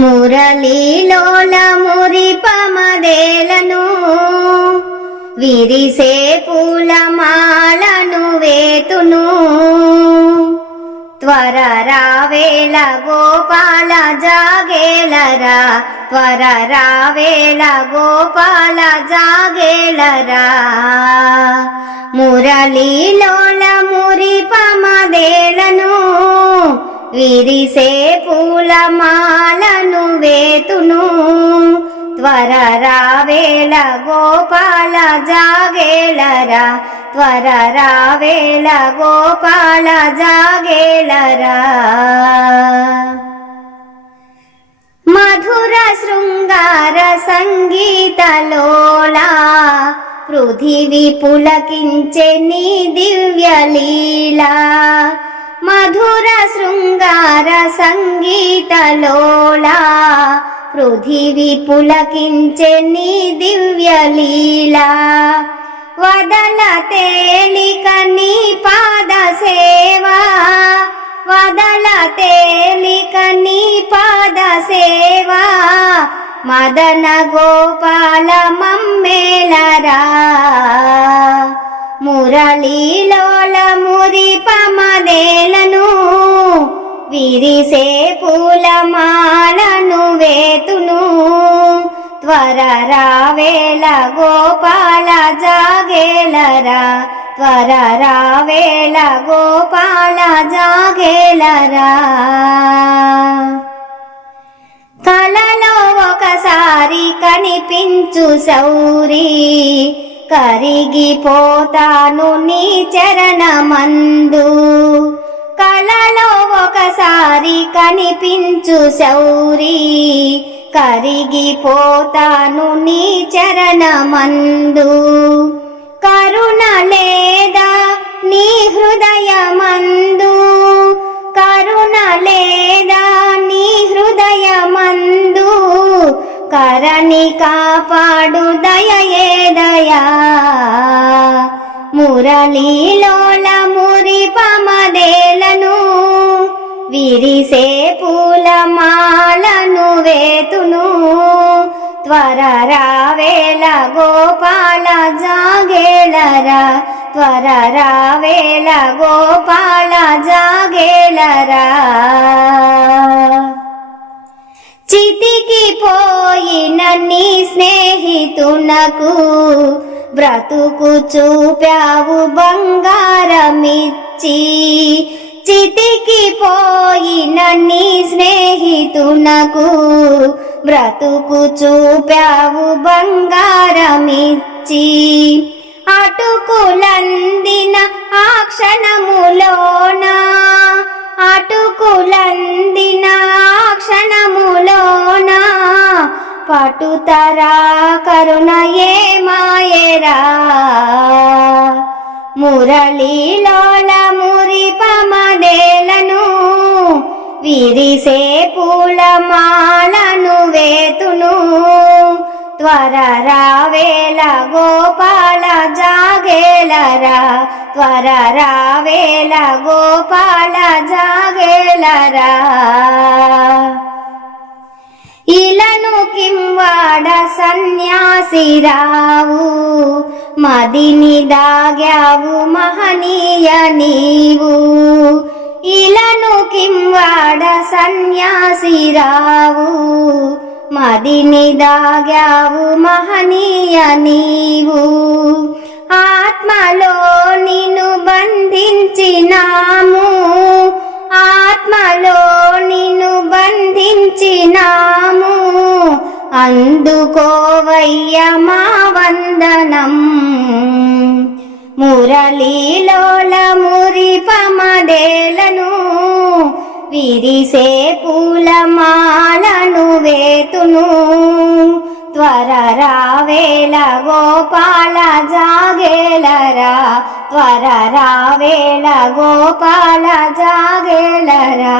మురళీలోల మురిపమదేలను విరిసే పూలమాలను వేతును త్వర రావేల గోపాల జాగేలరా త్వర రావేల గోపాల జాగేలరా మురళీలోల మురిపమదేలను విరిసే పూలమాలను వేతును త్వర రావేల గోపాల జాగేలరా త్వర రావేల గోపాల జాగేలరా మధుర శృంగార సంగీతలోలా పృథివీ పులకించే నీ దివ్యలీలా మధుర శృంగార సంగీతలోలా పృథివీ పులకించే నీ దివ్యలీలా వదల తేలిక నీ పాద సేవా వదల తేలిక నీ పాద సేవా మదన గోపాల మమ్మేలరా మురళీలోల మురిపమదేలను విరిసే పూలమాలను వేతును త్వర రావేల గోపాల జాగేలరా త్వర రావేల గోపాల జాగేలరా కలలో ఒకసారి కనిపించు సౌరీ కరిగిపోతాను నీ చరణమందు కలలో ఒకసారి కనిపించు సౌరీ కరిగిపోతాను నీ చరణమందు కరుణ లేదా నీ హృదయమందు కరుణ లేదా నీ హృదయమందు కరణి కాపాడు దయయే దయా మురళీలోల మురిపమదేలను విరిసే పూలమాలను వేతును త్వర రావేల గోపాల జాగేలరా త్వర రావేల గోపాల జాగేలరా చితికి పోయిన నీ స్నేహితునకు బ్రతుకు చూపావు బంగారమిచ్చి చితికి పోయిన నీ స్నేహితునకు బ్రతుకు చూపావు బంగారమిచ్చి అటుకులందిన ఆ క్షణములోన అటుకులందిన ఆ క్షణములోన పటుతరా కరుణ ఏ మాయరా మురళీలోల మురిపమదేలను విరిసే పూలమాలను వేతును త్వర రావేల గోపాల జాగేలరా త్వర రావేల గోపాల జాగేలరా ఇలను కింవాడ సన్యాసిరావు మదిని దాగావు మహనీయ నీవు ఇలను కింవాడ సన్యాసిరావు మదిని దాగావు మహనీయ నీవు ఆత్మలో నిన్ను బంధించినాము ఆత్మలో నిన్ను బంధించినాము అందుకోవయ్య మా వందనం మురళీలోల మురిపమదేలను విరిసే పూలమాలను వేతును త్వర రావేల గోపాల జాగేలరా త్వర రావేల గోపాల జాగేలరా